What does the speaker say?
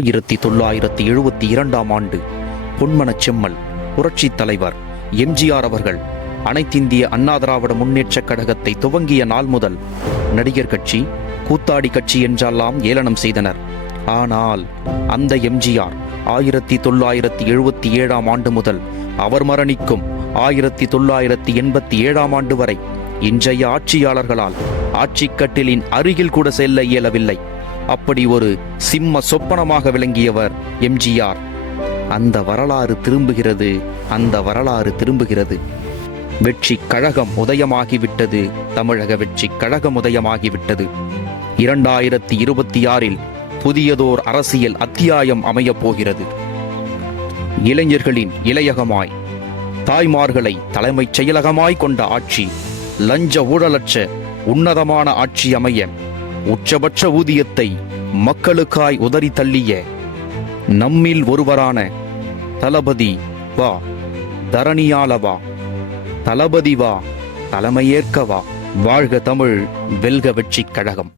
1972 பொன்மனச் செம்மல் புரட்சித் தலைவர் எம்ஜிஆர் அவர்கள் அனைத்திந்திய அண்ணா திராவிட முன்னேற்றக் கழகத்தை துவங்கிய நாள் முதல் நடிகர் கட்சி, கூத்தாடி கட்சி என்றெல்லாம் ஏளனம் செய்தனர். ஆனால் அந்த எம்ஜிஆர் 1977 முதல் அவர் மரணிக்கும் 1987 வரை இன்றைய ஆட்சியாளர்களால் ஆட்சிக்கட்டிலின் அருகில் கூட செல்ல இயலவில்லை. அப்படி ஒரு சிம்ம சொப்பனமாக விளங்கியவர் எம்ஜிஆர். அந்த வரலாறு திரும்புகிறது. வெற்றி கழகம் உதயமாகிவிட்டது. தமிழக வெற்றி கழகம் உதயமாகிவிட்டது. 2026 புதியதோர் அரசியல் அத்தியாயம் அமையப் போகிறது. இளைஞர்களின் இளையகமாய், தாய்மார்களை தலைமைச் செயலகமாய் கொண்ட ஆட்சி, லஞ்ச ஊழலற்ற உன்னதமான ஆட்சி அமைய, உச்சபட்ச ஊதியத்தை மக்களுக்காய் உதறி தள்ளிய நம்மில் ஒருவரான தளபதி வா, தரணியால வா, தளபதி வா, தலைமையேற்க வா. வாழ்க தமிழ், வெல்க வெற்றி கழகம்.